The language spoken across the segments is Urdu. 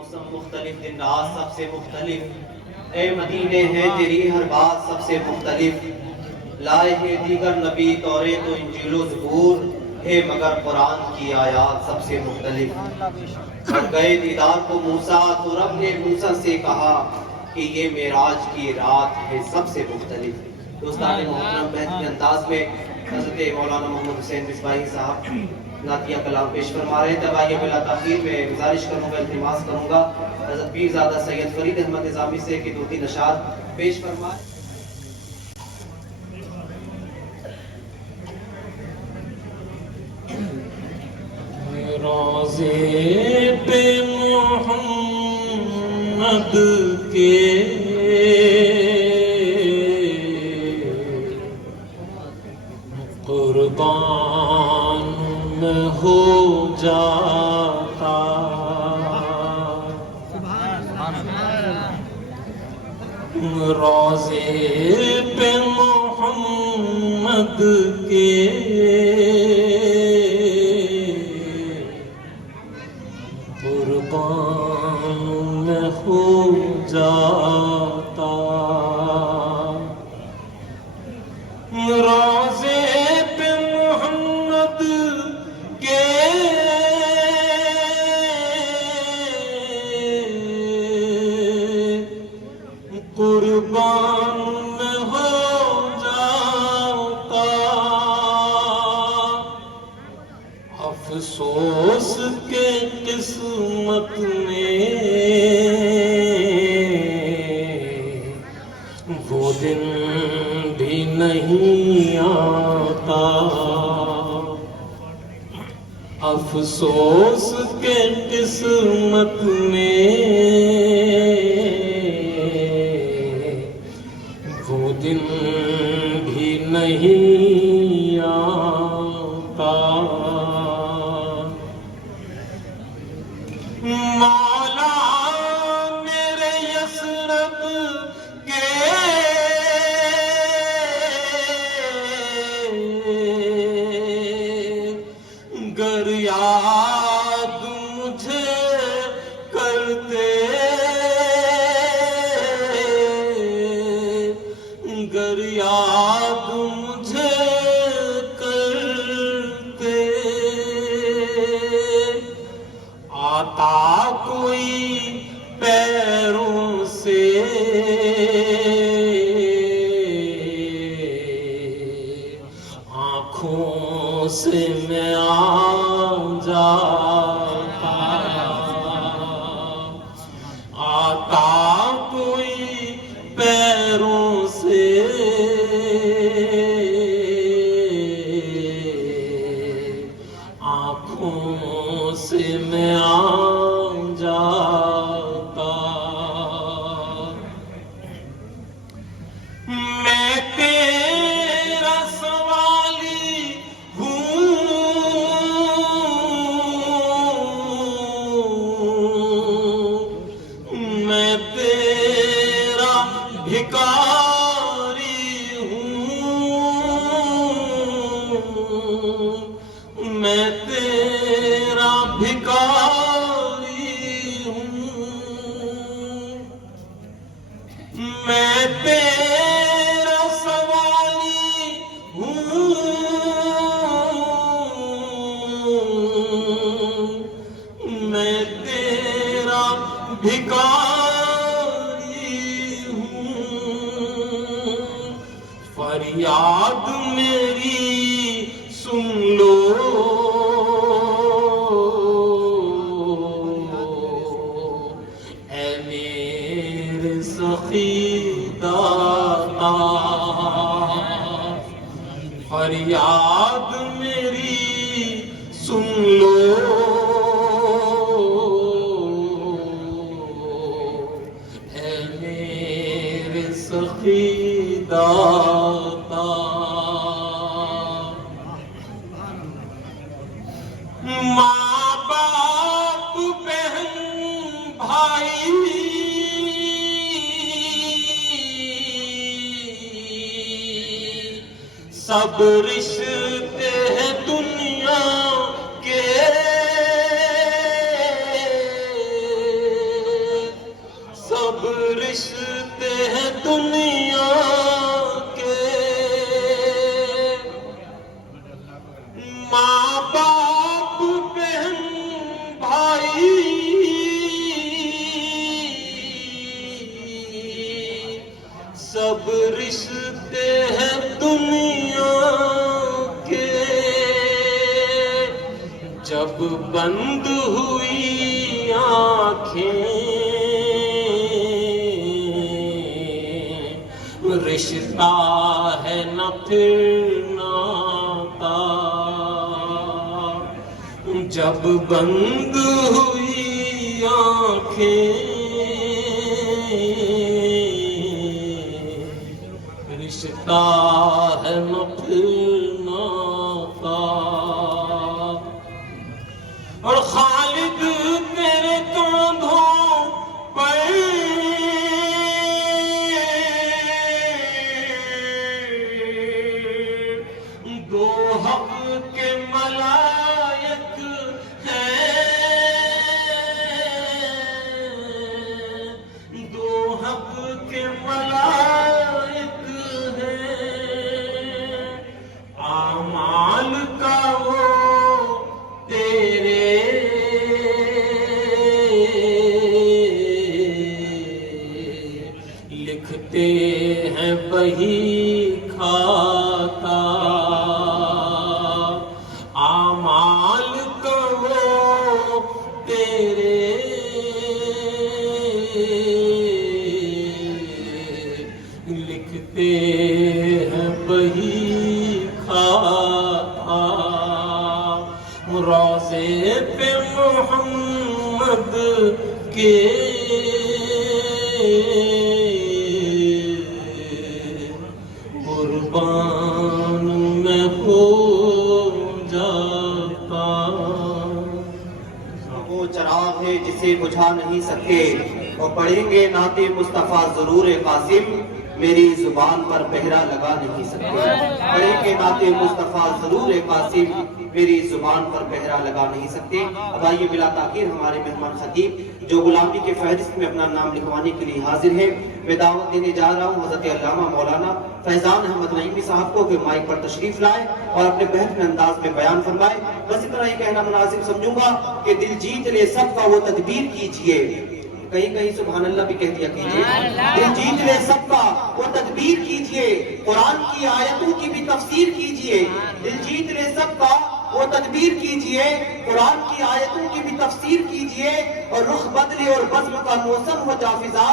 موسم مختلف، دن رات سب سے مختلف، اے مدینے ہے تیری ہر بات سب سے مختلف، لائے ہیں دیگر نبی توریت و انجیل و زبور، ہے مگر قرآن کی آیات سب سے مختلف۔ اور گئے دیدار کو موسیٰ تو رب نے موسیٰ سے کہا کہ یہ معراج کی رات ہے سب سے مختلف۔ دوستان محترم، بہترین انداز میں حضرت مولانا محمد حسین مصباحی صاحب نعتیہ کلام پیش فرما رہے ہیں۔ تب آئیے بلا تاخیر میں گزارش کروں گا، التماس کروں گا حضرت پیرزادہ سید فرید احمد نظامی سے کہ دو تین اشعار پیش فرمائیں۔ روضے پہ محمد کے قربان میں ہو جاتا، روضے پہ محمد کے قربان میں ہو جاتا، روضے پہ محمد کے قربان میں ہو جاتا، افسوس کے قسمت میں وہ دن بھی نہیں آتا، افسوس کے قسمت میں وہ دن بھی نہیں آتا۔ مولا میرے یثرب کے گر یاد مجھے کرتے، گر یاد مجھے کرتے، آتا کوئی پیروں سے آنکھوں سے میں آ جاتا، آتا کوئی پیروں سے آنکھوں سے میں آ جاتا، میں تیرا سوالی ہوں، میں تیرا بھکاری ہوں، میں تیرا بھکاری ہوں، میں تیرا سوالی ہوں، میں تیرا بھکاری ہوں، فریاد میری سن لو، اے میرے سخی داتا، فریاد میری سن لو، اے میرے سخی داتا، ماں باپ بہن بھائی سب رشتے ہیں دنیا کے، ماں باپ بہن بھائی سب رشتے ہیں دنیا کے، جب بند ہوئی آنکھیں رشتہ ہے نہ پھر ناتا، جب بند ہوئی آنکھیں رشتہ ہے نہ پھر ناتا۔ اور خالد تیرے کاندھوں پر دو حق کے ملائک ہیں، دو حق کے ملائک ہیں، اعمال کا وہ تیرے لکھتے ہیں بہی کھاتا، اعمال کا وہ تیرے لکھتے ہیں بہی کھاتا۔ روضے پہ محمد کے قربان میں ہو جاتا۔ وہ چراغ ہے جسے بجھا نہیں سکتے، اور پڑھیں گے نعت مصطفیٰ ضرور قاسم، میری زبان پر پہرا لگا نہیں سکتے۔ پڑھیں گے نعت مصطفیٰ ضرور قاسم، میری زبان پر پہرا لگا نہیں سکتے۔ اب آئیے بلا تاخیر ہمارے مہمان خطیب جو غلامی کے فہرست میں اپنا نام لکھوانے کے لیے حاضر ہے، میں دعوت دینے جا رہا ہوں حضرت علامہ مولانا فیضان احمد نعیمی صاحب کو کہ مائک پر تشریف لائے اور اپنے بہترین انداز میں بیان فرمائے۔ بس اتنا ہی کہنا مناسب سمجھوں گا کہ دل جیت لے سب کا وہ تدبیر کیجئے، کہیں کہیں سبحان اللہ بھی کہہ دیا کیجئے، دل جیت لے سب کا وہ تدبیر کیجئے، قرآن کی آیتوں کی بھی تفسیر کیجئے، دل جیت لے سب کا وہ تدبیر کیجئے، قرآن کی آیتوں کی بھی تفسیر کیجئے، اور رخ بدلے اور بزم کا موسم ہو جا فضا،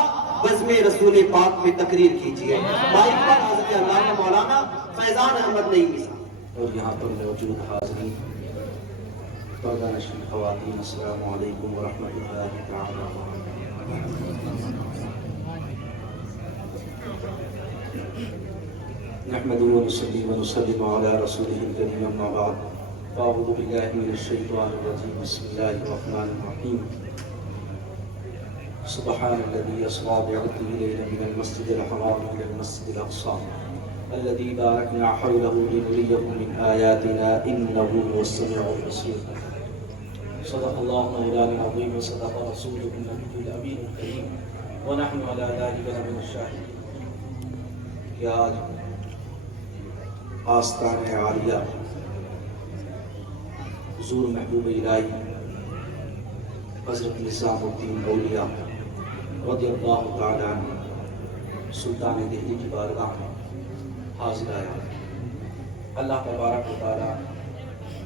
بزم رسول پاک میں تقریر کیجئے۔ مائک پر حضرت علامہ مولانا فیضان احمد نعیمی صاحب۔ اور یہاں پر موجود حاضرین، پردہ نشین خواتین، السلام علیکم ورحمۃ اللہ تعالی وبرکاتہ۔ نحمد ونصلي ونسلم على رسوله الكريم، اما بعد، فاعوذ بالله من الشيطان الرجيم، بسم الله الرحمن الرحيم۔ سبحان الذي أسرى بعبده ليلا من المسجد الحرام إلى المسجد الأقصى الذي باركنا حوله لنريه من آياتنا إنه هو السميع البصير۔ صدق الله مولانا العظيم وصدق رسوله النبي الأمين الكريم، ونحن على ذلك لمن الشاهدين۔ کہ آج آستان عالیہ حضور محبوب الہی حضرت نظام الدین اولیاء رضی اللہ تعالی عنہ سلطان دہلی کی بارگاہ میں حاضر آیا۔ اللہ تبارک و تعالی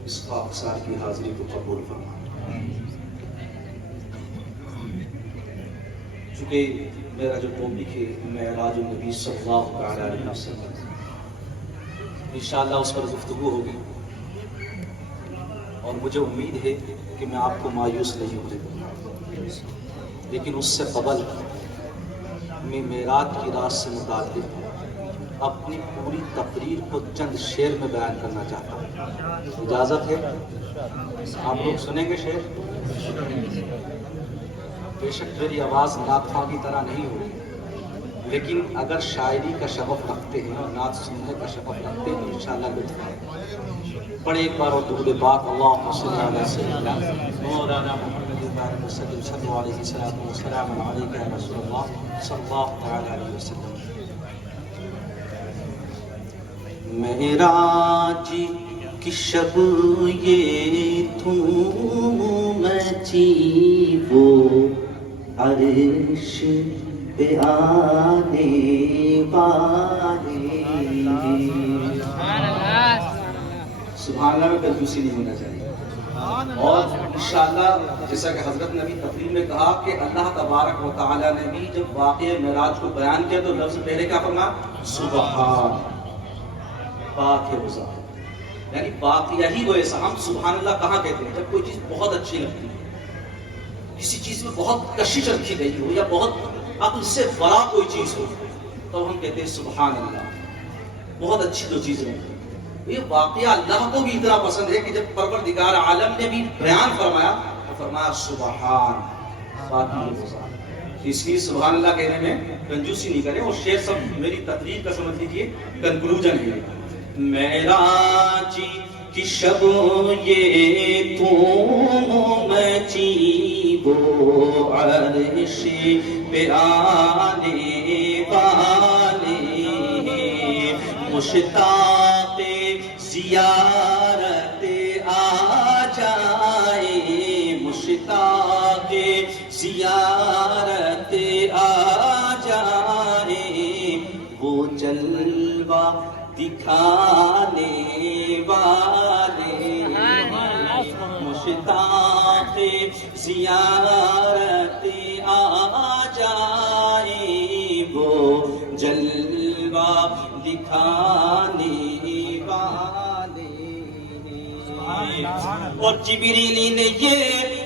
اس خاکسار کی حاضری کو قبول فرمائے۔ چونکہ میرا جو ٹاپک ہے معراج النبی صلی اللہ تعالی علیہ وسلم، انشاءاللہ اس پر گفتگو ہوگی، اور مجھے امید ہے کہ میں آپ کو مایوس نہیں ہونے دوں گا، لیکن اس سے قبل میں معراج کی رات سے متعلق اپنی پوری تقریر کو چند شعر میں بیان کرنا چاہتا ہوں۔ اجازت ہے؟ آپ لوگ سنیں گے شعر؟ بے شک میری آواز نعت خواں کی طرح نہیں ہوگی، لیکن اگر شاعری کا شغف رکھتے ہیں، نعت سننے کا شغف رکھتے ہیں تو انشاءاللہ لطف ہے۔ پڑھے ایک بار اور درود پاک، اللہم صلی علی سیدنا مولانا محمد وعلی وسلم، صلی اللہ علیہ وسلم، السلام علیکم یا رسول اللہ صلی اللہ تعالی علیہ وسلم۔ معراج کہ شب یہ تم مچی وہ عرش پہ آنے والے. سبحان اللہ میں کنجوسی نہیں ہونا چاہیے. اور انشاءاللہ جیسا کہ حضرت نے ابھی تقریر میں کہا کہ اللہ تبارک و تعالیٰ نے بھی جب واقعہ معراج کو بیان کیا تو لفظ پہلے کیا فرمایا؟ سبحان. پاک ہے وہ ذات. یعنی واقعہ ہی وہ ایسا. ہم سبحان اللہ کہاں کہتے ہیں؟ جب کوئی چیز بہت اچھی لگتی ہے, کسی چیز میں بہت کشش رکھی گئی ہو یا بہت عقل سے بڑا کوئی چیز ہو تو ہم کہتے ہیں سبحان اللہ. بہت اچھی جو چیز ہے. یہ واقعہ اللہ کو بھی اتنا پسند ہے کہ جب پروردگار عالم نے بھی بیان فرمایا تو فرمایا سبحان. اس لیے سبحان اللہ کہنے میں کنجوسی نہیں کریں. اور شعر سب میری تقریر کا سمجھ لیجیے کنکلوژن ہے. معراج کی شب یہ تم مچی وہ عرش پہ آنے والے. مشتاق زیارت آ جائے, مشتاق زیارت آ جائے, وہ جلوہ دکھانے والے. مشتاق زیارت آ جائے, وہ جلوہ دکھانے والے. اور جبریل نے یہ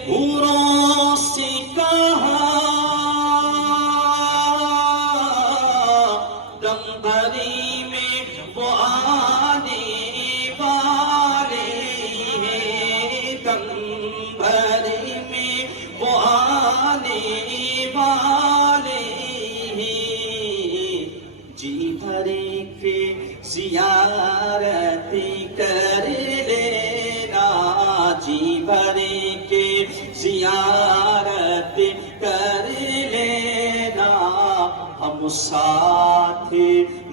حوروں سے کہا دم بھری میں وہ آنے والے ہیں, دم بھری میں وہ آنے والے ہیں. جی بھرے کے زیارت کر لینا, جی بھرے کے زیارت کر لینا, ہم ساتھ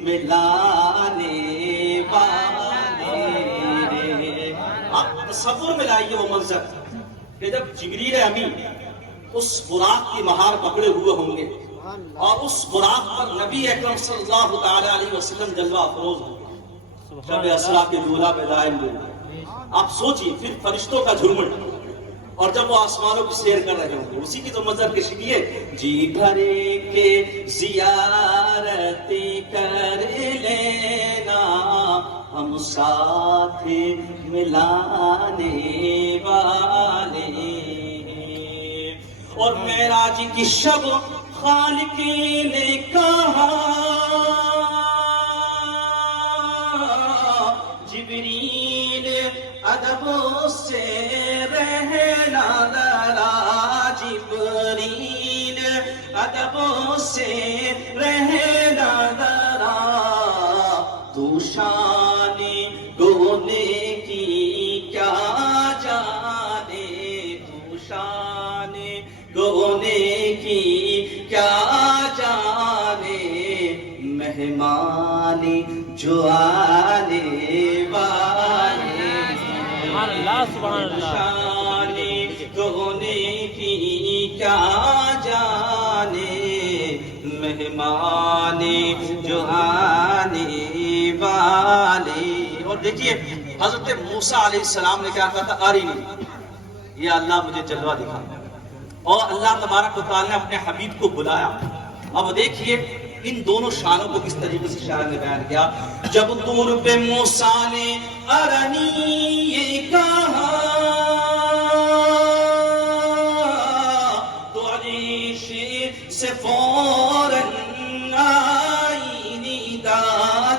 ملانے والے. آپ تصور میں لائیے وہ منظر کہ جب جبریل امین اس براق کی مہار پکڑے ہوئے ہوں گے اور اس براق پر نبی اکرم صلی اللہ تعالی علیہ وسلم جلوہ افروز ہوں گے, شب اسرا کے جولا پہ دائم ہوں گے. آپ سوچئے پھر فرشتوں کا جھرمٹ اور جب وہ آسمانوں کی سیر کر رہے ہوں گے, اسی کی تو منظر کشی ہے. جی بھرے کے زیارت کر لینا, ہم ساتھ ملانے والے. اور معراج کی شب خالق نے کہا جبریل ادب سے رہنا ذرا, جبریل ادب سے رہنا ذرا, تو شان گونے کی کیا جانے, تو شان گونے کی کیا جانے, مہمان جو آنے والے. شان گونے کی کیا جانے, مہمان جو آنے والے. اور دیکھیے حضرت موسیٰ علیہ السلام نے کیا کہا تھا, آرینی, یا اللہ مجھے جلوہ دکھا. اور اللہ تبارک و تعالیٰ نے اپنے حبیب کو بلایا. اب دیکھیے ان دونوں شانوں کو کس طریقے سے شاعر نے بیان کیا. جب طور پہ موسیٰ نے ارنی یہ کہا تو عرش سے فوراً آئی ندا,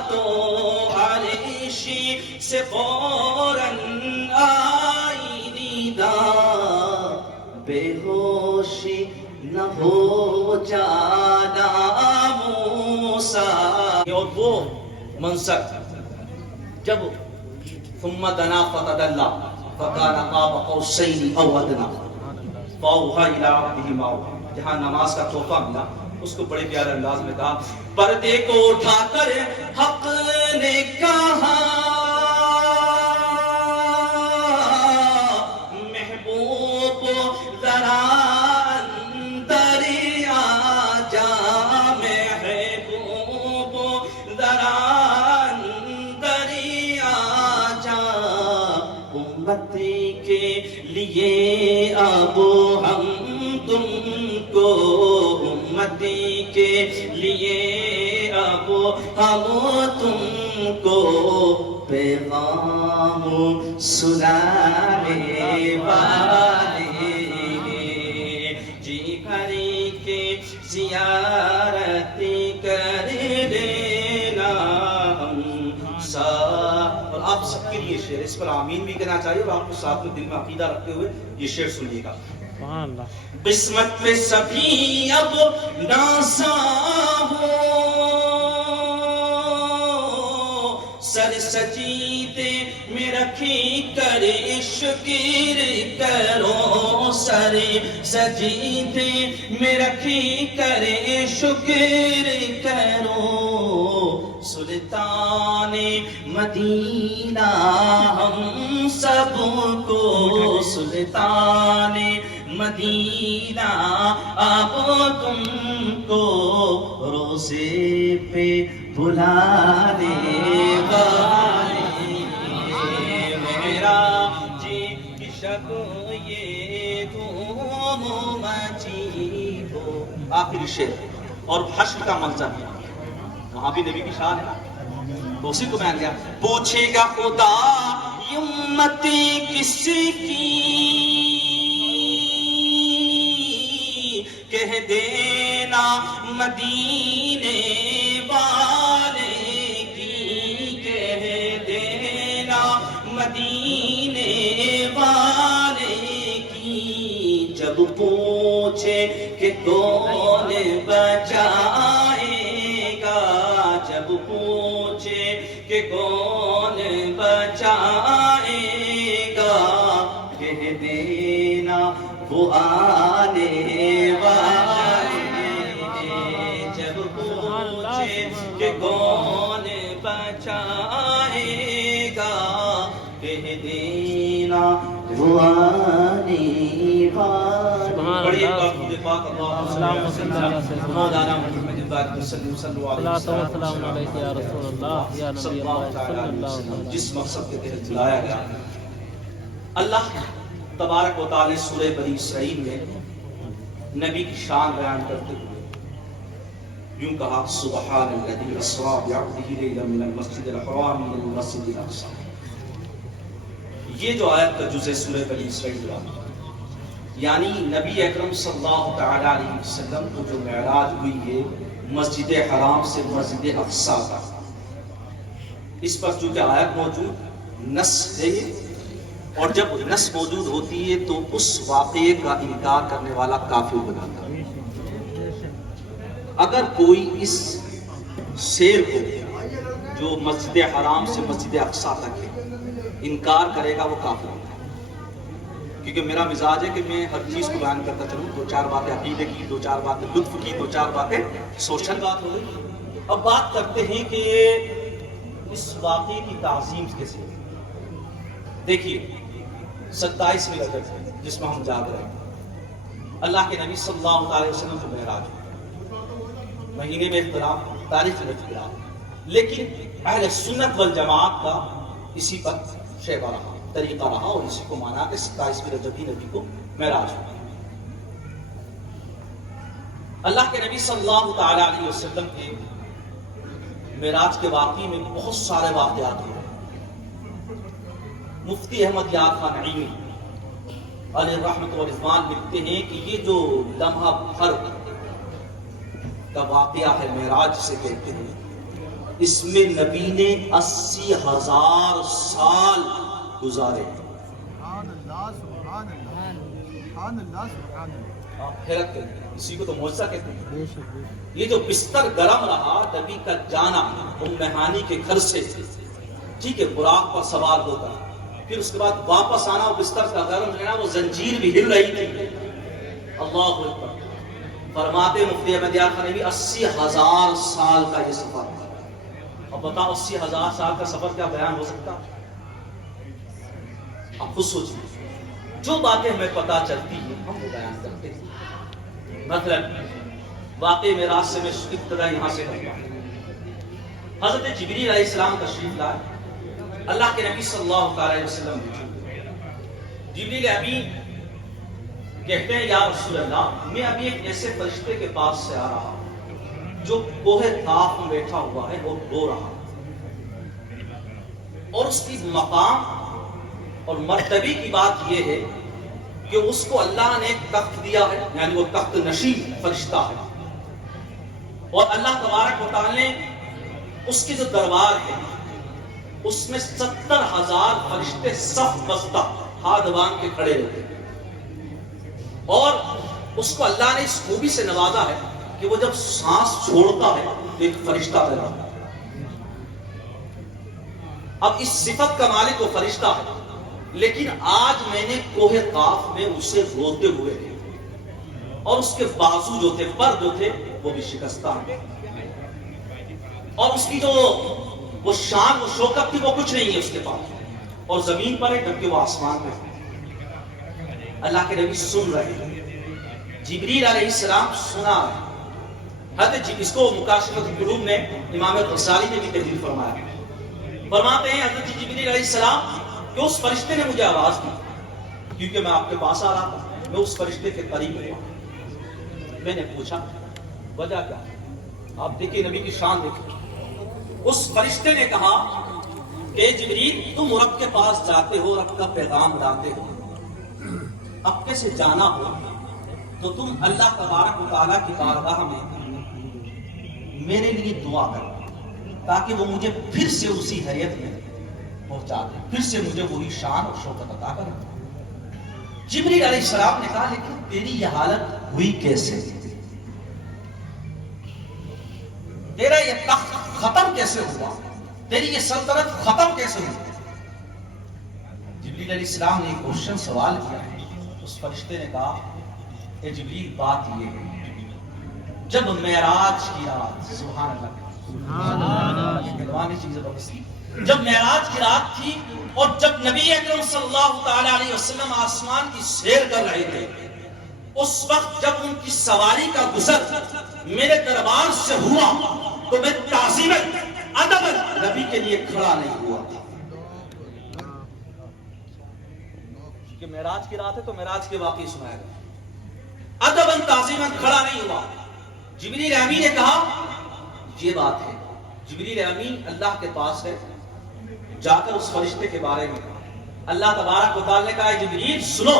تو عرش سے فوراً آئی ندا, بے ہوشی نہ ہو جانا موسیٰ. اور وہ منظر جب ثم دنا فتدلی فکان قاب قوسین او ادنی فاوحی الی عبدہ ما اوحی, جہاں نماز کا تحفہ ملا اس کو بڑے پیارے انداز میں کہا. پردے کو اٹھا کر حق نے کہا امتی کے لیے اب ہم تم کو، امتی کے لیے اب ہم تم کو پیغام سنانے والے، جی بھری کے زیارت کر لینا ہم سب۔ اور آپ سب کے لیے شعر، اس پر آمین بھی کہنا چاہیے اور آپ کو ساتھ میں دل میں عقیدہ رکھتے ہوئے یہ شعر سنیے گا۔ قسمت پہ سبھی اب ناسا ہو، سر سجیدے میں رکھی کر شکر کرو، سر سجیدے میں رکھی کر شکر کرو، سلطان مدینہ ہم سب کو، سلطان مدینہ اب تم کو روزے پہ بلانے والے، میرا جی کی شب یہ دھوم مچی ہو۔ آخری شعر اور حشر کا منظر ہے، وہاں بھی نبی کی شان ہے، تو اسی کو بیان کیا۔ پوچھے گا خدا امت کس کی، کہہ دینا مدینے والے کی، کہہ دینا مدینے والے کی، جب پوچھے کہ کون بچائے گا، جب پوچھے کہ کون بچائے گا، کہہ دینا وہ آنے والے، جب پوچھے کہ کون بچائے گا، کہہ دینا وہ آنے والے۔ بڑی بات خود پاک اللہم صلی اللہ علیہ وسلم مولانا محمد بارک وسلم صلی اللہ علیہ وسلم، جس مقصد کے تحت لایا گیا۔ اللہ تبارک و تعالی سورہ بنی اسرائیل میں نبی کی شان بیان کرتے ہوئے یوں کہا، سبحان الذی اسریٰ بعبدہ لیلا من المسجد الحرام الى المسجد الاقصی۔ یہ جو آیت کا جزء سورہ بنی اسرائیل ہے، یعنی نبی اکرم صلی اللہ تعالی علیہ وسلم کو جو معراج ہوئی ہے مسجد حرام سے مسجد اقصی کا، اس پر چونکہ آیت موجود نص ہے، اور جب نص موجود ہوتی ہے تو اس واقعے کا انکار کرنے والا کافر بناتا ہے۔ اگر کوئی اس سیر کو جو مسجد حرام سے مسجد اقصی تک ہے انکار کرے گا وہ کافر ہوتا ہے، کیونکہ میرا مزاج ہے کہ میں ہر چیز کو بیان کرتا چلوں، دو چار باتیں عقیدے کی، دو چار باتیں لطف کی، دو چار باتیں سوشل بات ہو گئی۔ اب بات کرتے ہیں کہ اس واقعے کی تعظیم کیسے ہوئی۔ دیکھیے 27ویں رجب جس میں ہم جاگ رہے ہیں، اللہ کے نبی صلی اللہ علیہ وسلم کو معراج ہوئی، مہینے میں اختلاف، تاریخ میں اختلاف، لیکن اہل سنت والجماعت کا اسی پر شیوا رہا، طریقہ رہا، اور اسی کو مانا کہ 27ویں رجب ہی نبی کو معراج ہوئی۔ اللہ کے نبی صلی اللہ تعالی علیہ وسلم کے معراج کے واقعے میں بہت سارے واقعات ہوئے۔ مفتی احمد یار خان نعیمی علیہ رحمت و رضوان لکھتے ہیں کہ یہ جو لمحہ بھر کا واقعہ ہے معراج سے کہتے ہیں، اس میں نبی نے 80,000 سال گزارے۔ آپ حیرت کریں، اسی کو تو معجزہ کہتے ہیں۔ یہ جو بستر گرم رہا، نبی کا جانا ام ہانی کے گھر سے، ٹھیک ہے، براق پر سوار ہو کر، پھر اس کے بعد واپس آنا، وہ بستر کا گرم رہنا، وہ زنجیر بھی ہل رہی تھی۔ اللہ اکبر۔ فرماتے مفتی احمد یار خان نعیمی 80,000 سال کا یہ سفر۔ اب بتاؤ 80,000 سال کا سفر کیا بیان ہو سکتا؟ آپ خود سوچیے، جو باتیں ہمیں پتہ چلتی ہیں ہم وہ بیان کرتے ہیں۔ مثلا واقعے معراج سے میں ابتدا یہاں سے کرتا ہوں۔ حضرت جبریل علیہ السلام تشریف لائے، اللہ کے نبی صلی اللہ علیہ وسلم جبریل امین کہتے ہیں یا رسول اللہ میں ابھی ایک ایسے فرشتے کے پاس سے آ رہا ہوں جو کوہ طاف میں بیٹھا ہوا ہے، وہ رو رہا اور اس کی مقام اور مرتبے کی بات یہ ہے کہ اس کو اللہ نے ایک تخت دیا ہے، یعنی وہ تخت نشین فرشتہ ہے، اور اللہ تبارک و تعالی نے اس کی جو دربار ہے اس میں 70,000 فرشتے صف بستہ ہاتھ باندھ کے کھڑے رہتے ہیں، اور اس کو اللہ نے اس خوبی سے نوازا ہے کہ وہ جب سانس چھوڑتا ہے تو ایک فرشتہ پیدا ہوتا ہے۔ اب اس صفت کا مالک وہ فرشتہ ہے، لیکن آج میں نے کوہ طاف میں اسے روتے ہوئے دیکھا اور اس کے بازو جو تھے، پر جو تھے وہ بھی شکستہ ہیں، اور اس کی جو وہ شان و شوکت تھی وہ کچھ نہیں ہے اس کے پاس، اور زمین پر ہے جبکہ وہ آسمان میں ہے۔ اللہ کے نبی سن رہے ہیں، جبریل علیہ السلام سنا رہے ہیں۔ حضرت اس کو مکاشفۃ القلوب میں امام غزالی نے بھی تحریر فرمایا، فرماتے ہیں حضرت جبریل علیہ السلام کہ اس فرشتے نے مجھے آواز دی، کیونکہ میں آپ کے پاس آ رہا تھا، میں اس فرشتے کے قریب ہوا، میں نے پوچھا وجہ کیا؟ آپ دیکھیں نبی کی شان دیکھیں۔ اس فرشتے نے کہا کہ جبریل تم رب کے پاس جاتے ہو، رب کا پیغام لاتے ہو، اب کیسے جانا ہو تو تم اللہ تبارک و تعالیٰ کی بارگاہ میں میرے لیے دعا کرو تاکہ وہ مجھے پھر سے اسی حیت میں پہنچا دے، پھر سے مجھے وہی شان اور شوکت عطا کرے۔ جبریل علیہ السلام نے کہا لیکن تیری یہ حالت ہوئی کیسے؟ تیرا یہ تخت ختم کیسے ہوا؟ تیری یہ سلطنت ختم کیسے ہوئی؟ جبریل علیہ السلام نے ایک کوشچن سوال کیا، اس فرشتے نے کہا اے جبریل بات یہ ہے جب معراج کی رات، سبحان اللہ، یہ کلوانی چیزیں بہت، جب معراج کی رات تھی اور جب نبی اکرم صلی اللہ تعالی علیہ وسلم آسمان کی سیر کر رہے تھے، اس وقت جب ان کی سواری کا گزر میرے دربار سے ہوا تو میں تعظیماً ادباً نبی کے لیے کھڑا نہیں ہوا تھا، کہ معراج کی رات ہے تو معراج کے واقعے سنایا گیا، ادباً تعظیماً کھڑا نہیں ہوا۔ جبریل امین نے کہا یہ بات ہے، جبریل امین اللہ کے پاس ہے، جا کر اس فرشتے کے بارے میں کہا، اللہ تبارک و تعالی نے کہا جبریل سنو،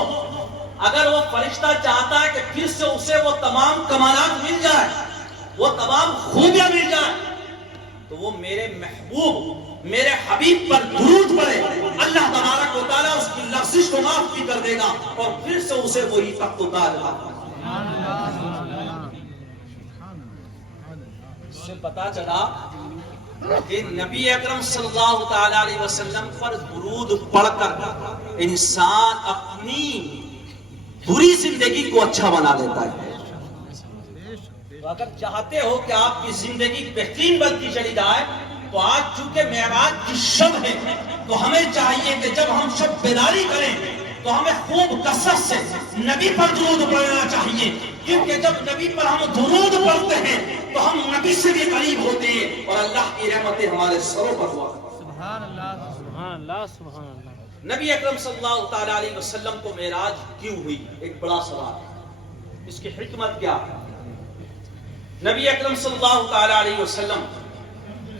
اگر وہ فرشتہ چاہتا ہے کہ پھر سے اسے وہ تمام کمالات مل جائے، وہ تمام خوبیاں مل جائیں، تو وہ میرے محبوب میرے حبیب پر درود پڑے، اللہ تبارک و تعالیٰ اس کی لغزش کو معاف بھی کر دے گا اور پھر سے اسے وہی تخت و تاج عطا اس سے پتا چلا کہ نبی اکرم صلی اللہ تعالی علیہ وسلم پر درود پڑھ کر انسان اپنی بری زندگی کو اچھا بنا دیتا ہے۔ اگر چاہتے ہو کہ آپ کی زندگی بہترین بنتی چلی جائے تو آج چونکہ معراج کی شب ہے تو ہمیں چاہیے کہ جب ہم شب بیداری کریں تو ہمیں خوب کثرت سے نبی پر درود پڑھنا چاہیے، کیونکہ جب نبی پر ہم درود پڑھتے ہیں تو ہم نبی سے بھی قریب ہوتے ہیں اور اللہ کی رحمتیں ہمارے سروں پر ہوا۔ سبحان اللہ سبحان اللہ سبحان اللہ۔ نبی اکرم صلی اللہ تعالی علیہ وسلم کو معراج کیوں ہوئی؟ ایک بڑا سوال ہے، اس کی حکمت کیا ہے؟ نبی اکرم صلی اللہ تعالی علیہ وسلم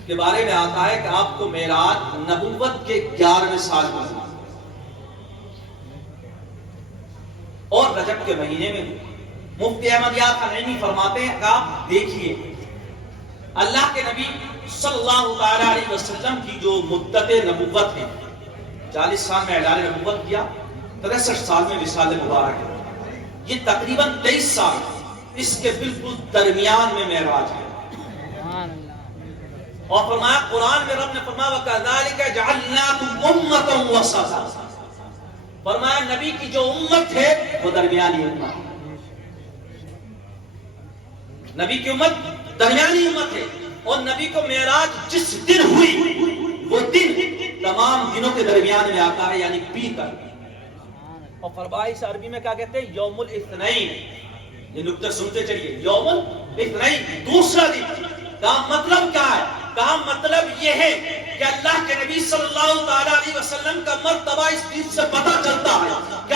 کے بارے میں آتا ہے کہ آپ کو معراج نبوت کے 11ویں سال میں ہوئی اور رجب کے مہینے میں ہوئی۔ مفتی احمد یار خانعینی فرماتے ہیں کہ آپ دیکھیے اللہ کے نبی صلی اللہ تعالی علیہ وسلم کی جو مدت نبوت ہے، 40 سال میں اعلان نبوت کیا، 63 سال میں وصال مبارک ہے، یہ تقریباً 23 سال، اس کے بالکل درمیان میں معراج ہے۔ اور فرمایا قرآن میں رب نے فرمایا وَكَذَلِكَ جَعَلْنَاكُمْ أُمَّةً وَسَطًا، فرمایا نبی کی جو امت ہے وہ درمیانی امت ہے، نبی کی امت درمیانی امت ہے، اور نبی کو معراج جس دن ہوئی وہ دن تمام دنوں کے درمیان میں آتا ہے، یعنی پیتر۔ اور فرمایا اس عربی میں کیا کہتے ہیں؟ یوم الاثنین، یہ نکتہ سنتے چلیے، یوم الاثنین، دوسرا دن۔ کا مطلب کیا ہے؟ کا مطلب یہ ہے کہ اللہ کے نبی صلی اللہ تعالی علیہ وسلم کا مرتبہ اس دن سے پتہ چلتا ہے کہ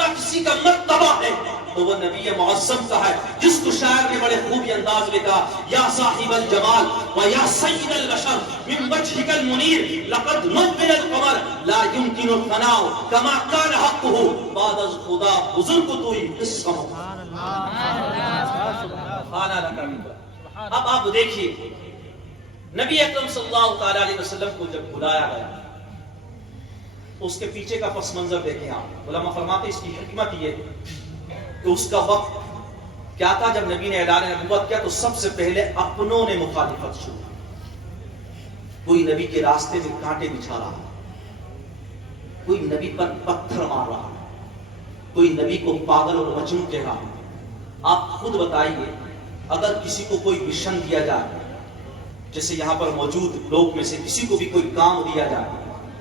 دوسرا کسی کا مرتبہ ہے تو وہ نبی معظم کا ہے، جس کو شاعر نے بڑے خوبی انداز میں کہا یا صاحب الجمال و یا سید البشر من وجهك المنیر لقد نبل القمر لا يمكن الفناء كما كان حقه بعد از خدا بزرگ توئی اس اب آپ دیکھیے نبی اکرم صلی اللہ تعالی علیہ وسلم کو جب بلایا گیا اس کے پیچھے کا پس منظر دیکھیں آپ، علماء فرماتے ہیں اس کی حکمت یہ کہ اس کا وقت کیا تھا جب نبی نے اعلان نبوت کیا تو سب سے پہلے اپنوں نے مخالفت شروع کی، کوئی نبی کے راستے میں کانٹے بچھا رہا، کوئی نبی پر پتھر مار رہا، کوئی نبی کو پاگل اور مجنون کہہ رہا۔ آپ خود بتائیے اگر کسی کو کوئی مشن دیا جائے، جیسے یہاں پر موجود لوگ میں سے کسی کو بھی کوئی کام دیا جائے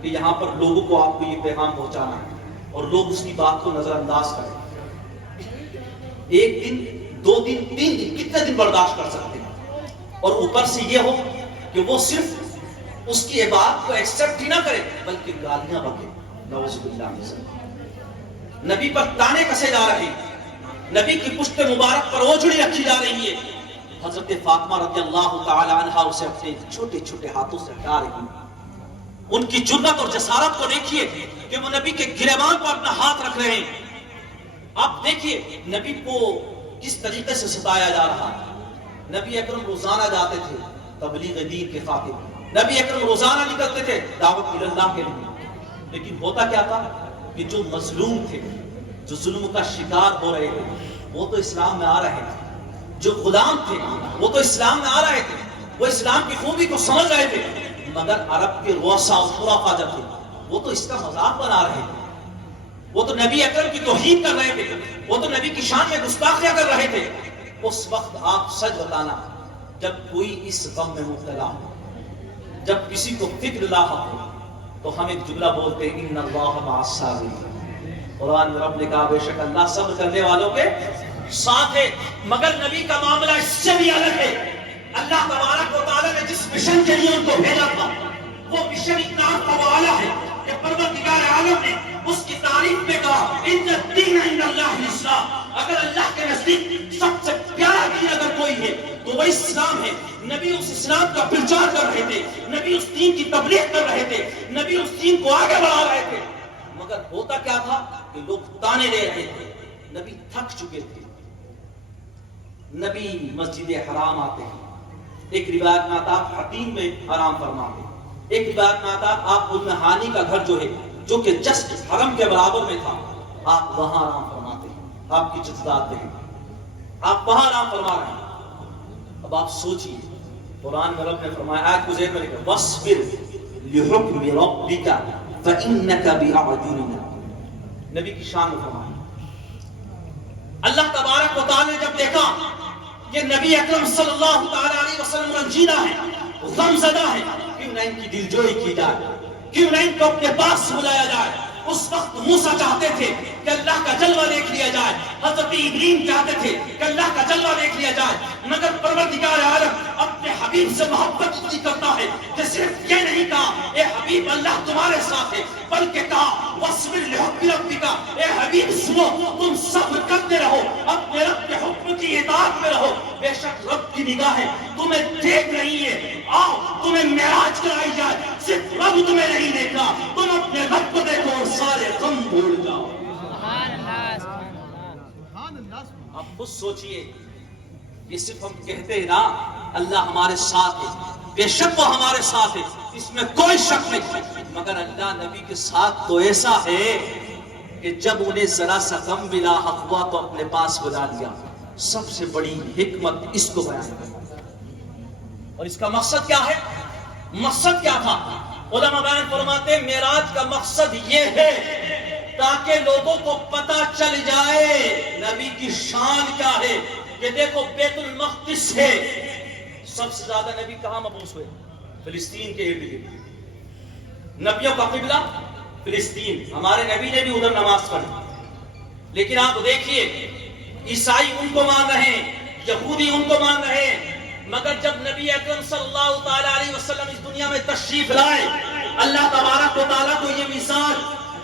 کہ یہاں پر لوگوں کو آپ کو یہ پیغام پہنچانا ہے اور لوگ اس کی بات کو نظر انداز کریں، ایک دن، 2 دن، 3 دن، کتنے دن برداشت کر سکتے ہیں؟ اور اوپر سے یہ ہو کہ وہ صرف اس کی بات کو ایکسپٹ ہی نہ کرے بلکہ گالیاں بکے، نعوذ باللہ من ذلک۔ نبی پر تانے کسے جا رہے ہیں، نبی کی پشت مبارک پر اوجھڑی رکھی جا رہی ہے، حضرت فاطمہ رضی اللہ تعالی عنہا اسے اپنے چھوٹے چھوٹے ہاتھوں سے ہٹا رہی ہیں۔ ان کی جرأت اور جسارت کو دیکھیے کہ وہ نبی کے گریبان پر اپنا ہاتھ رکھ رہے ہیں۔ آپ دیکھیے نبی کو کس طریقے سے ستایا جا رہا ہے۔ نبی اکرم روزانہ جاتے تھے تبلیغ دین کے خاطر، نبی اکرم روزانہ نکلتے تھے دعوت اللہ کے لیے، لیکن ہوتا کیا تھا کہ جو مظلوم تھے، جو ظلم کا شکار ہو رہے تھے، وہ تو اسلام میں آ رہے تھے، جو غلام تھے وہ تو اسلام میں آ رہے تھے، وہ اسلام کی خوبی کو سمجھ رہے تھے، مگر عرب کے رؤساء اور خلفاء جو تھے وہ تو اس کا مذاق بنا رہے تھے، وہ تو نبی اکرم کی توہین کر رہے تھے، وہ تو نبی کی شان میں گستاخیاں کر رہے تھے۔ اس وقت آپ سچ بتانا، جب کوئی اس غم میں مبتلا ہو، جب کسی کو فکر لاحق ہو تو ہم ایک جملہ بولتے ہیں ان اللہ مع الصابرین، قرآن میں رب نے کہا بے شک اللہ صبر کرنے والوں کے ساتھ ہے۔ مگر نبی کا معاملہ اس سے بھی الگ ہے۔ اللہ تبارک و تعالی نے جس مشن کے لیے ان کو بھیجا تھا وہ مشن اتنا والا ہے کہ پروردگار عالم نے اس کی تعریف میں کہا ان الدین عند اللہ الاسلام، اگر اللہ کے نزدیک سب سے پیارا دین اگر کوئی ہے تو وہ اسلام ہے۔ نبی اس اسلام کا پرچار کر رہے تھے، نبی اس دین کی تبلیغ کر رہے تھے، نبی اس دین کو آگے بڑھا رہے تھے، مگر ہوتا کیا تھا کہ لوگ تانے دے رہے تھے، نبی تھک چکے تھے۔ نبی مسجد حرام آتے ہیں، ایک روایت میں آتا آپ حتیم میں آرام فرماتے، ایک روایت میں آتا آپ ام ہانی کا گھر جو ہے جو کہ جسٹ حرم کے برابر میں تھا، آپ وہاں آرام فرماتے ہیں، آپ کی جذبات میں آپ وہاں آرام فرما رہے ہیں۔ اب آپ سوچئے قرآن میں رب نے فرمایا، آیت کو ذہن میں لکھیں، وَاصْبِرْ لِحُکْمِ رَبِّكَ فَإِنَّكَ بِأَعْيُنِنَا، نبی کی شان میں فرمایا۔ اللہ تبارک و تعالی نے جب دیکھا کہ نبی اکرم صلی اللہ تعالی علیہ وسلم رنجیدہ ہے، غم زدہ ہے، کیوں نہ ان کی دلجوئی کی جائے، کیوں نہ ان کو اپنے پاس بلایا جائے۔ اس وقت موسیٰ چاہتے تھے کہ اللہ کا جلوہ دیکھ لیا جائے، حضرت ابراہیم چاہتے تھے کہ اللہ کا جلوہ دیکھ لیا جائے، مگر پروردگار عالم اپنے حبیب سے محبت اتنی کرتا ہے کہ صرف یہ نہیں کہا اے حبیب اللہ تمہارے ساتھ ہے، بلکہ کہا وَاصْبِرْ لِحُکْمِ رَبِّكَ، اے حبیب سنو، تم صبر کرتے رہو، اپنے رب کے حکم کی اطاعت میں رہو، بے شک رب کی نگاہیں تمہیں دیکھ رہی ہے، آؤ تمہیں معراج کرائی جائے، صرف رب تمہیں نہیں دیکھ رہا، تم اپنے رب کو دیکھو اور سارے غم بھول جاؤ۔ آپ خود سوچئے، یہ صرف ہم کہتے ہیں نا اللہ ہمارے ساتھ ہے، بے شک وہ ہمارے ساتھ ہے، اس میں کوئی شک نہیں، مگر اللہ نبی کے ساتھ تو ایسا ہے کہ جب انہیں ذرا سا غم ملا حق ہوا تو اپنے پاس بلا لیا۔ سب سے بڑی حکمت اس کو بیان کرنا، اور اس کا مقصد کیا ہے؟ مقصد کیا تھا؟ علماء بیان فرماتے ہیں معراج کا مقصد یہ ہے تاکہ لوگوں کو پتہ چل جائے نبی کی شان کیا ہے، کہ دیکھو بیت المقدس ہے، سب سے زیادہ نبی کہاں مبعوث ہوئے؟ فلسطین کے ارد گرد، نبیوں کا قبلہ فلسطین، ہمارے نبی نے بھی ادھر نماز پڑھی، لیکن آپ دیکھیے عیسائی ان کو مان رہے ہیں، یہودی ان کو مان رہے ہیں، مگر جب نبی اکرم صلی اللہ تعالی علیہ وسلم اس دنیا میں تشریف لائے، اللہ تبارک و تعالیٰ کو یہ مثال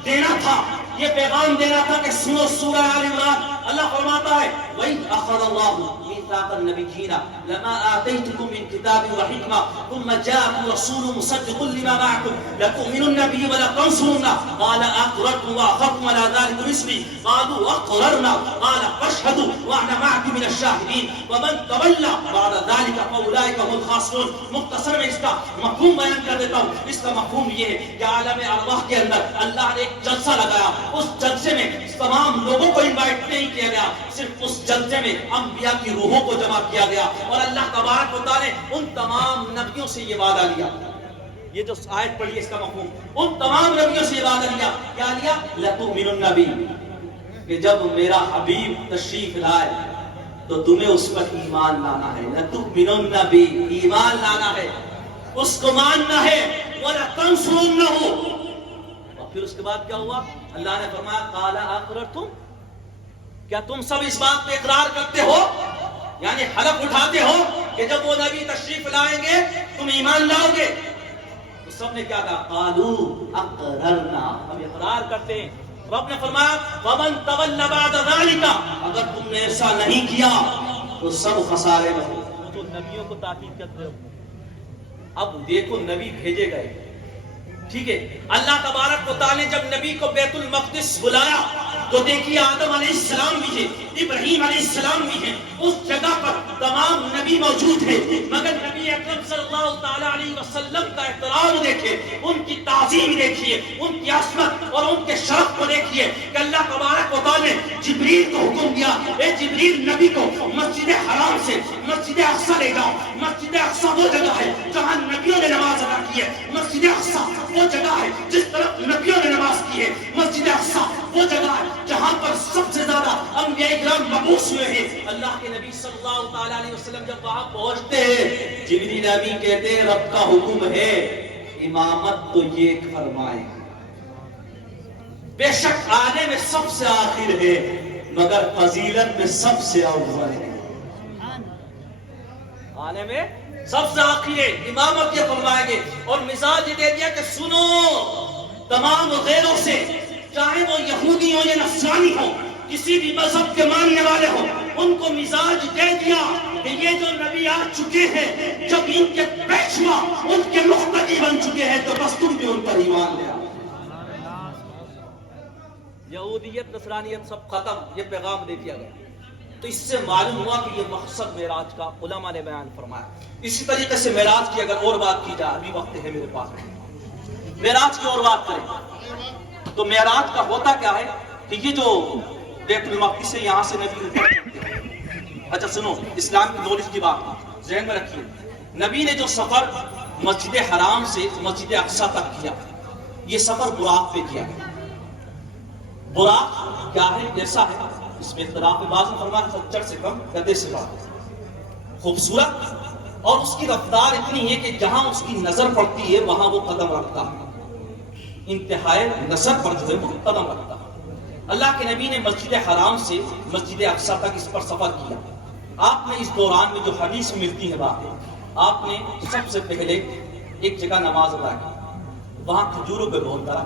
دینا تھا، یہ پیغام دینا تھا کہ سنو سورہ آل عمران، اللہ فرماتا ہے وَإِذْ أَخَذَ اللَّهُ مِيثَاقَ النَّبِيِّينَ لَمَا آتَيْتُكُم مِّن كِتَابٍ وَحِكْمَةٍ ثُمَّ جَاءَكُمْ رَسُولٌ مُصَدِّقٌ لِّمَا مَعَكُمْ لَتُؤْمِنُنَّ بِهِ وَلَتَنصُرُنَّهُ قَالَ أَقْرَرْتُمْ وَأَخَذْتُمْ عَلَىٰ ذَلِكُمْ إِصْرِي قَالُوا أَقْرَرْنَا قَالَ فَاشْهَدُوا وَأَنَا مَعَكُم مِّنَ الشَّاهِدِينَ وَمَن تَوَلَّىٰ بَعْدَ ذَلِكَ فَأُولَٰئِكَ هُمُ الْخَاسِرُونَ۔ مختصر میں اس کا مفہوم بیان کر دیتا ہوں۔ اس کا مفہوم یہ ہے کہ عالم ارواح کے اندر اللہ نے ایک جلسہ لگایا، اس جلسے میں تمام لوگوں کو انوائٹ نہیں کیا گیا، صرف اس جلسے میں انبیاء کی روحوں کو جمع کیا گیا، اور اللہ تبارک و تعالی نے ان تمام نبیوں سے یہ وعدہ لیا۔ یہ جو آیت پڑھی ہے اس کا مفہوم، ان تمام نبیوں سے یہ وعدہ لیا، کیا لیا؟ لَتُؤْمِنُنَّ بِهِ، کہ جب میرا حبیب تشریف لائے تو تمہیں اس پر ایمان لانا ہے۔ لَتُؤْمِنُنَّ بِهِ، ایمان لانا ہے، اس کو ماننا ہے، وَلَتَنصُرُنَّهُ۔ اور پھر اس کے بعد کیا ہوا؟ اللہ نے فرمایا قَالَ أَقْرَرْتُمْ، کیا تم سب اس بات پہ اقرار کرتے ہو، یعنی حلف اٹھاتے ہو کہ جب وہ نبی تشریف لائیں گے تم ایمان لاؤ گے؟ تو سب نے کیا کہا؟ قَالُوا أَقْرَرْنَا، ہم اقرار کرتے ہیں۔ رب نے فرمایا وَمَن تَوَلَّ بَعْدَ ذَلِكَ، اگر تم نے ایسا نہیں کیا تو سب خسارے میں ہو۔ تو نبیوں کو تاکید کرتے ہو۔ اب دیکھو نبی بھیجے گئے، ٹھیک ہے، اللہ تبارک و تعالی نے جب نبی کو بیت المقدس بلایا تو دیکھیے آدم علیہ السلام بھی ہے، ابراہیم علیہ السلام بھی ہیں، اس جگہ پر تمام نبی موجود ہیں، مگر نبی اکرم صلی اللہ تعالی علیہ وسلم کا احترام دیکھیے، ان کی تعظیم دیکھیے، ان کی عظمت اور ان کے شرف کو دیکھیے کہ اللہ تبارک و تعالی نے جبریل کو حکم دیا، اے جبریل نبی کو مسجد حرام سے مسجد اقصی لے جاؤ۔ مسجد اقصی وہ جگہ ہے جہاں نبیوں نے نماز ادا کی ہے، مسجد اقصی وہ جگہ ہے جس طرف نبیوں نے نماز کی ہے، مسجد اقصی وہ جگہ ہے جہاں پر سب سے زیادہ انبیاء کرام مبعوث ہوئے ہیں۔ اللہ کے نبی صلی اللہ تعالی علیہ وسلم جب وہاں پہنچتے ہیں، جبریل امین کہتے ہیں رب کا حکم ہے امامت تو یہ فرمائے، بے شک آنے میں سب سے آخر ہے مگر فضیلت میں سب سے اول ہے۔ آنے میں سب سے آخر ہے، امامت یہ فرمائیں گے، اور مثال یہ دے دیا کہ سنو تمام غیروں سے، چاہے وہ یہودی ہو یا نصرانی ہو، کسی بھی مذہب کے ماننے والے ہو، ان کو مزاج دے دیا کہ یہ جو نبی آ چکے ہیں، جب ان کے پیشوا ان کے مقتدی بن چکے ہیں تو بس تم بھی ان پر ایمان لے آؤ۔ یہودیت نصرانیت سب ختم، یہ پیغام دے دیا گیا۔ تو اس سے معلوم ہوا کہ یہ مقصد معراج کا علماء نے بیان فرمایا۔ اسی طریقے سے معراج کی اگر اور بات کی جائے، ابھی وقت ہے میرے پاس، معراج کی اور بات کریں تو معراج کا ہوتا کیا ہے کہ یہ جو بیت المقدس سے یہاں سے نبی اوپر چڑھتے ہیں۔ اچھا سنو، اسلام کی نالج کی بات ذہن میں رکھیے، نبی نے جو سفر مسجد حرام سے مسجد اقصی تک کیا، یہ سفر براق پہ کیا۔ براق کیا ہے؟ کیسا ہے؟ اس میں اختلاف ہے، بعض نے فرمایا خچر سے کم گدھے سے بڑا، خوبصورت، اور اس کی رفتار اتنی ہے کہ جہاں اس کی نظر پڑتی ہے وہاں وہ قدم رکھتا ہے، انتہائی نظر پر جو ہے وہ قدم رکھتا ہے۔ اللہ کے نبی نے مسجد حرام سے مسجد اقصی تک اس پر سفر کیا۔ آپ نے اس دوران میں جو حدیث ملتی ہے باتیں، آپ نے سب سے پہلے ایک جگہ نماز ادا کی، وہاں کھجوروں پہ بہت درا۔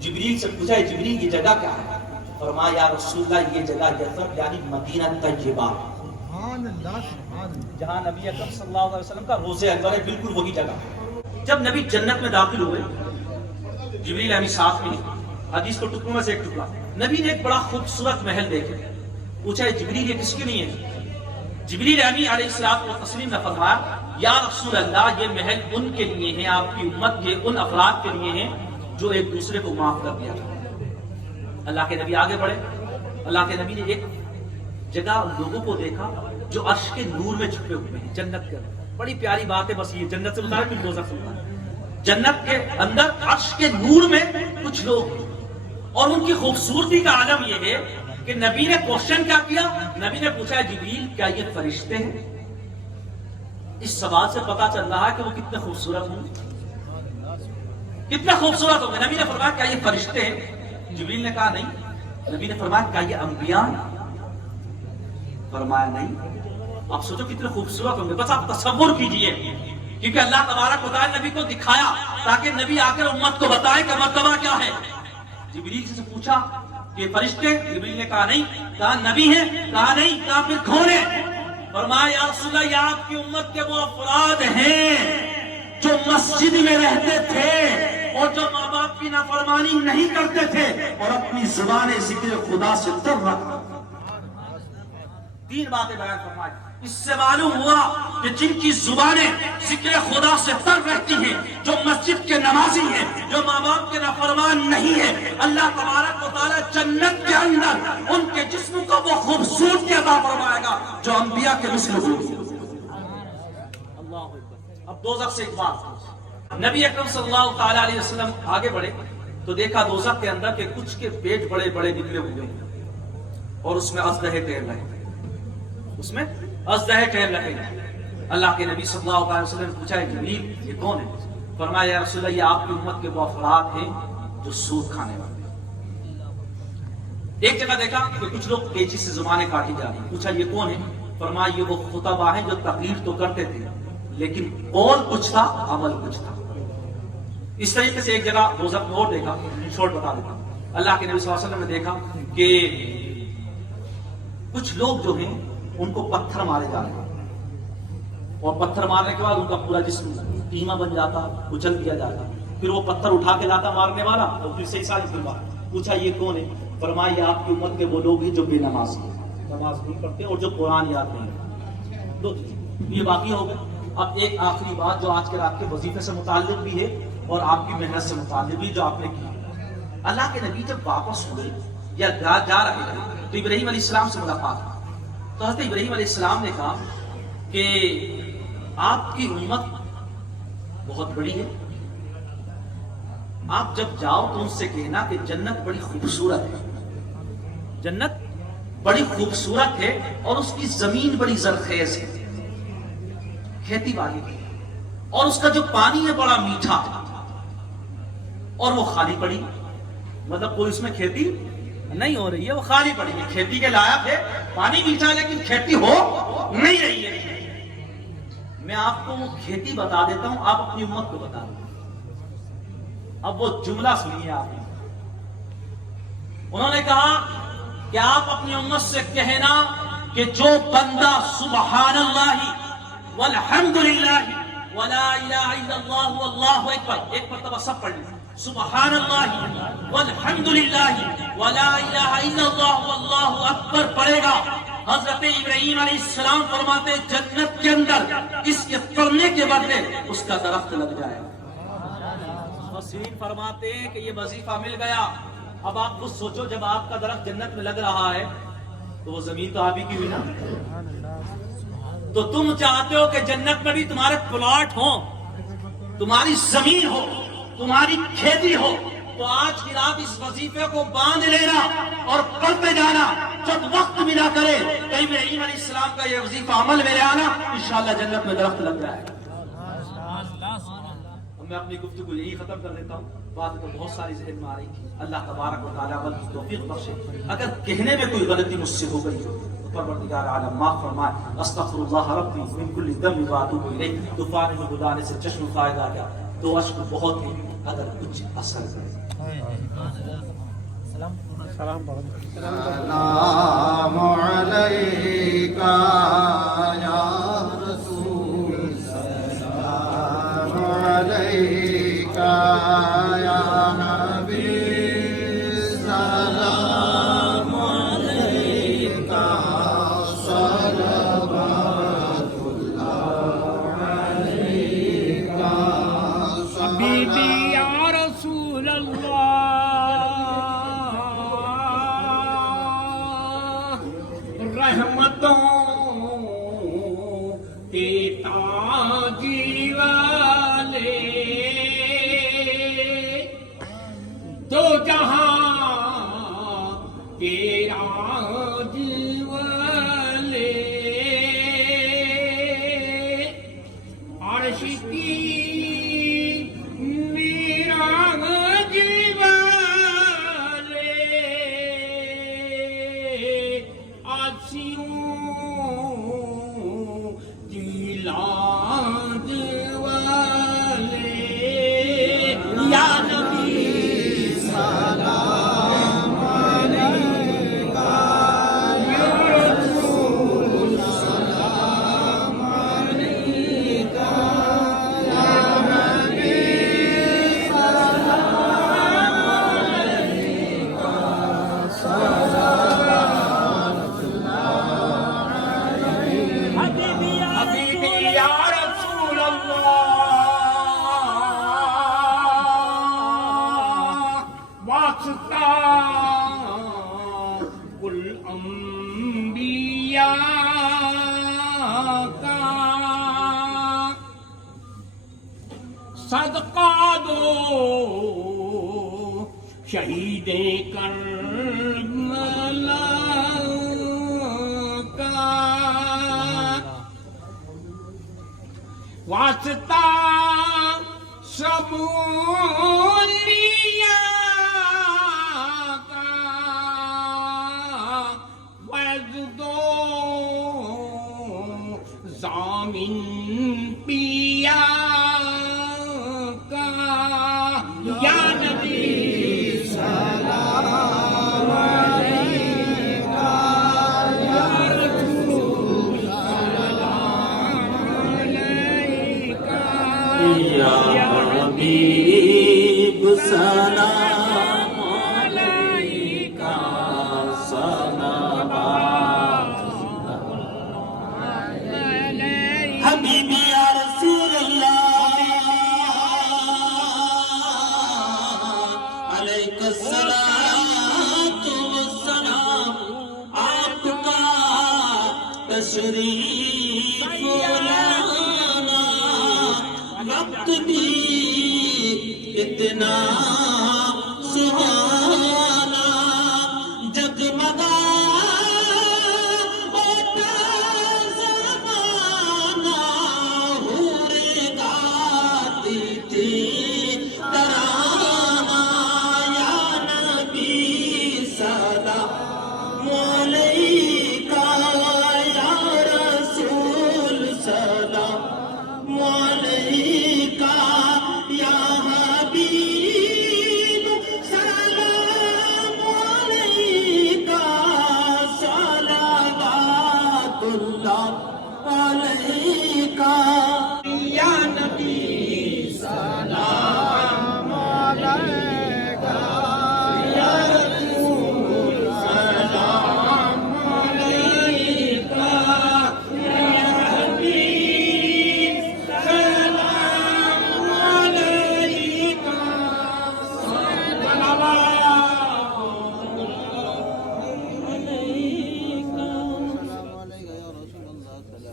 جبریل سے پوچھا جبریل یہ جگہ کیا ہے؟ فرمایا یا رسول اللہ یہ جگہ یثرب یعنی مدینہ طیبہ، جہاں نبی اکرم صلی اللہ علیہ وسلم کا روضہ انور ہے، بالکل وہی جگہ۔ جب نبی جنت میں داخل ہوئے، جبریل امین ساتھ میں، حدیث کو ٹکڑوں میں سے ایک ٹکڑا، نبی نے ایک بڑا خوبصورت محل دیکھے، پوچھا جبریل یہ کس کے لیے ہے؟ جبریل امین علیہ السلام و تسلیم نے فرمایا یا رسول اللہ یہ محل ان کے لیے ہے، آپ کی امت کے ان افراد کے لیے ہیں جو ایک دوسرے کو معاف کر دیا۔ اللہ کے نبی آگے بڑھے، اللہ کے نبی نے ایک جگہ لوگوں کو دیکھا جو عرش کے نور میں چھپے ہوئے ہیں جنت کے اندر۔ بڑی پیاری بات ہے، بس یہ جنت سے بتایا پھر دوزخ سے بتایا۔ جنت کے اندر عرش کے نور میں کچھ لوگ ہیں، اور ان کی خوبصورتی کا عالم یہ ہے کہ نبی نے کوشچن کیا کیا؟ نبی نے پوچھا جبریل کیا یہ فرشتے ہیں؟ اس سوال سے پتا چل رہا ہے کہ وہ کتنے خوبصورت ہوں گے، کتنے خوبصورت ہوں گے۔ نبی نے فرمایا کیا یہ فرشتے ہیں؟ جبریل نے کہا نہیں۔ نبی نے فرمایا کیا یہ انبیاء ہیں؟ فرمایا نہیں۔ آپ سوچو کتنے خوبصورت ہوں گے، بس آپ تصور کیجئے، کیونکہ اللہ تبارک و تعالی نبی کو دکھایا تاکہ نبی آ کر امت کو بتائے کہ مرتبہ کیا ہے۔ جبریل سے پوچھا کہ فرشتے؟ جبریل نے کہا نہیں. کہا نبی ہیں؟ کہا نہیں. کہا پھر کون ہے؟ فرمایا یا رسول اللہ، یہ آپ کی امت کے وہ افراد ہیں جو مسجد میں رہتے تھے اور جو ماں باپ کی نافرمانی نہیں کرتے تھے اور اپنی زبان ذکر خدا سے تر رکھا. 3 باتیں بیان فرمائی. اس سے معلوم ہوا کہ جن کی زبانیں ذکر خدا سے تر رہتی ہیں، جو مسجد کے نمازی ہیں، جو ماں باپ کے نافرمان نہیں ہیں، اللہ تبارک و تعالی جنت کے اندر ان کے جسم کو وہ خوبصورتی عطا فرمائے گا جو انبیاء کے مثل ہو. اللہ اکبر. اب دوزخ سے ایک بات. نبی اکرم صلی اللہ تعالی علیہ وسلم آگے بڑھے تو دیکھا دوزخ کے اندر کہ کچھ کے پیٹ بڑے بڑے نکلے ہوئے ہیں اور اس میں اژدہے ٹہل رہے ہیں. اس میں اژدہے ٹہل رہے ہیں. اللہ کے نبی صلی اللہ علیہ وسلم نے پوچھا جبریل یہ کون ہے؟ فرمایا یا رسول اللہ، یہ آپ کی امت کے وہ افراد ہیں جو سود کھانے والے ہیں. ایک جگہ دیکھا کہ کچھ لوگ کینچی سے زبانیں کاٹی جا رہی ہیں. پوچھا یہ کون ہے؟ فرمایا یہ وہ خطبہ ہیں جو تقریر تو کرتے تھے لیکن قول کچھ تھا، عمل کچھ تھا. اس طریقے سے ایک جگہ دوزخ میں اور دیکھا، چھوڑ بتا دیتا ہوں. اللہ کے نبی صلی اللہ علیہ وسلم نے دیکھا کہ کچھ لوگ جو ہیں ان کو پتھر مارے جا رہے ہیں اور پتھر مارنے کے بعد ان کا پورا جسم قیمہ بن جاتا، کچل دیا جاتا. پھر وہ پتھر اٹھا کے لاتا مارنے والا اور پھر سے ساری پھر بات. پوچھا یہ کون ہے؟ فرمایا یہ آپ کی امت کے وہ لوگ ہیں جو بے نماز ہیں، نماز نہیں پڑھتے اور جو قرآن یاد نہیں کرتے. تو یہ باقی ہو گئے. اب ایک آخری بات جو آج کے رات کے وظیفے سے متعلق بھی ہے اور آپ کی محنت سے متعلق بھی جو آپ نے کی. اللہ کے نبی جب واپس ہوئے یا جا رہے تھے تو ابراہیم علیہ السلام سے ملاقات. تو حضرت ابراہیم علیہ السلام نے کہا کہ آپ کی امت بہت بڑی ہے، آپ جب جاؤ تو ان سے کہنا کہ جنت بڑی خوبصورت ہے، جنت بڑی خوبصورت ہے اور اس کی زمین بڑی زرخیز ہے، کھیتی باڑی کی، اور اس کا جو پانی ہے بڑا میٹھا ہے اور وہ خالی پڑی. مطلب کوئی اس میں کھیتی نہیں ہو رہی ہے، وہ خالی پڑی ہے. کھیتی کے لائق ہے، پانی میٹھا لیکن کھیتی ہو نہیں رہی ہے. میں آپ کو وہ کھیتی بتا دیتا ہوں، آپ اپنی امت کو بتا دیں. اب وہ جملہ سنیے آپ نے. انہوں نے کہا کہ آپ اپنی امت سے کہنا کہ جو بندہ سبحان اللہ والحمدللہ ولا الہ الا اللہ واللہ اکبر، ایک مرتبہ سب پڑھ لیں، سبحان اللہ والحمدللہ ولا الہ الا اللہ واللہ اکبر پڑھے گا. حضرت ابراہیم علیہ السلام فرماتے جنت کے اندر اس کے پڑھنے کے بدلے اس کا درخت لگ جائے. حسین فرماتے ہیں کہ یہ وظیفہ مل گیا. اب آپ خود سوچو جب آپ کا درخت جنت میں لگ رہا ہے تو وہ زمین تو آپ ہی کی ہوئی نا. تو تم چاہتے ہو کہ جنت میں بھی تمہارے پلاٹ ہوں، تمہاری زمین ہو، تمہاری کھیتی ہو. تو آج کی رات اس وظیفے کو باندھ لینا اور پڑھتے جانا. جب وقت ملا کرے کہیں ابراہیم علیہ السلام کا یہ وظیفہ عمل میں لے آنا، انشاءاللہ جنت میں درخت لگ جائے. میں اپنی گفتگو یہی ختم کر دیتا ہوں. بات تو بہت ساری ذہن میں آ رہی تھی. اللہ تبارک و تعالیٰ عمل کی توفیق بخشے. اگر کہنے میں کوئی غلطی مجھ سے ہو گئی تو پروردگار عالم معاف فرمائے. استغفر اللہ ربی من کل ذنب واتوب الیہ. طوفان میں گزارنے سے چشم فائدہ کیا، تو اشک بہت ہے اگر کچھ اثر کرے. سلام سلام علیکہ یا رسول، سلام علیکہ یا نبی، سلام علیکہ صلوات اللہ علیکہ. حبیبی یا رسول اللہ، رحمتوں کے تاجی والے، دو جہاں کے راج والے، عرش کی میراج والے، آسیوں کی لاج والے، یا نبی سلام الانبیاء کا صدقہ دو شہید کربلا کا واسطہ سب اولیاء کا فیض دو ضامن پیا کا یا نبی سلام علیکہ یا رسول سلام علیکہ یا حبیب سلام علیکہ صلوات حبیبی یا رسول اللہ علیکہ الصلاۃ والسلام آپ کا تشریف لانا وقت بھی اتنا سہانا جگمگا ہوتا زمانہ حوریں گاتی تھی ترانہ یا نبی سلام علیکہ یا رسول سلام علیکہ یا حبیب سلام علیکہ صلوات اللہ علیکہ یا نبی سلام علیکہ یا رسول سلام علیکہ یا حبیب سلام علیکہ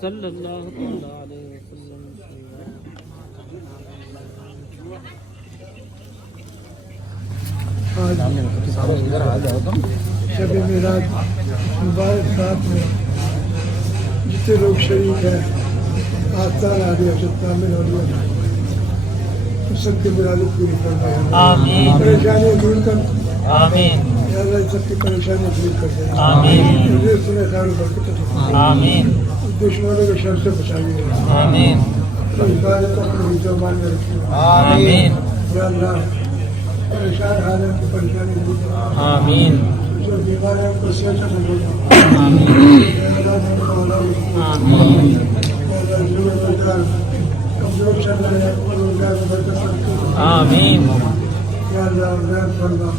صلی اللہ تعالی علیہ وسلم. شب میراج مبارک رات میں جتنے لوگ شریک ہیں آستان عالیہ شامل ہو رہے ہیں سب کی مرادیں پوری فرمائے. آمین. پریشانیاں دور کر. آمین. یا اللہ سب کی پریشانیاں دور کر دے. آمین. رزق میں خیر و برکت عطا فرما. آمین. دشمنوں کے شر سے بچائیے. آمین. حفاظت اپنی زبان میں رکھیے. آمین. یا اللہ پریشان حالوں کی پریشانی دور کر. آمین. جو بیمار ہیں ان کو صحت عطا فرما. آمین. یا اللہ نے مولا آمین. یا اللہ ضرور بردار کمزور چل رہے ہیں ان روزگار میں برکت رکھو. آمین. یا اللہ رحم فرما.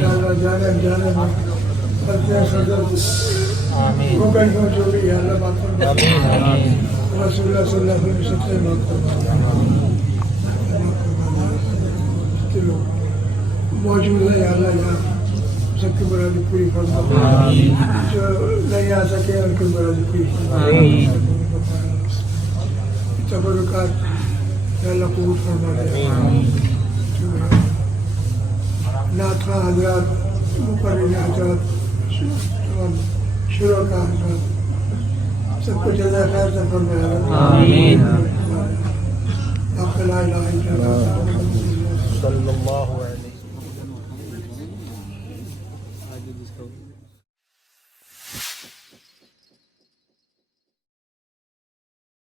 یا اللہ جانے جانے میں غلطیاں سزا دے. آمین. وہ کہیں جو بھی یا اللہ معاف فرما. آمین. آمین. رسول اللہ صلی اللہ علیہ وسلم سب سے معاف فرما. چلو موجود ہے یا اللہ یہاں سب کی مرادیں پوری فرما. آمین. جو نہیں آ سکے ان کی مرادیں پوری فرما. آمین. تبرکات یا اللہ قبول فرما دے. نعت خواہ حضرات مقررین حضرات شروع کا حضرات سب کو جزائے خیر سے فرمائے. آمین. آپ کا لا الہ الا اللہ صلی اللہ علیہ وسلم.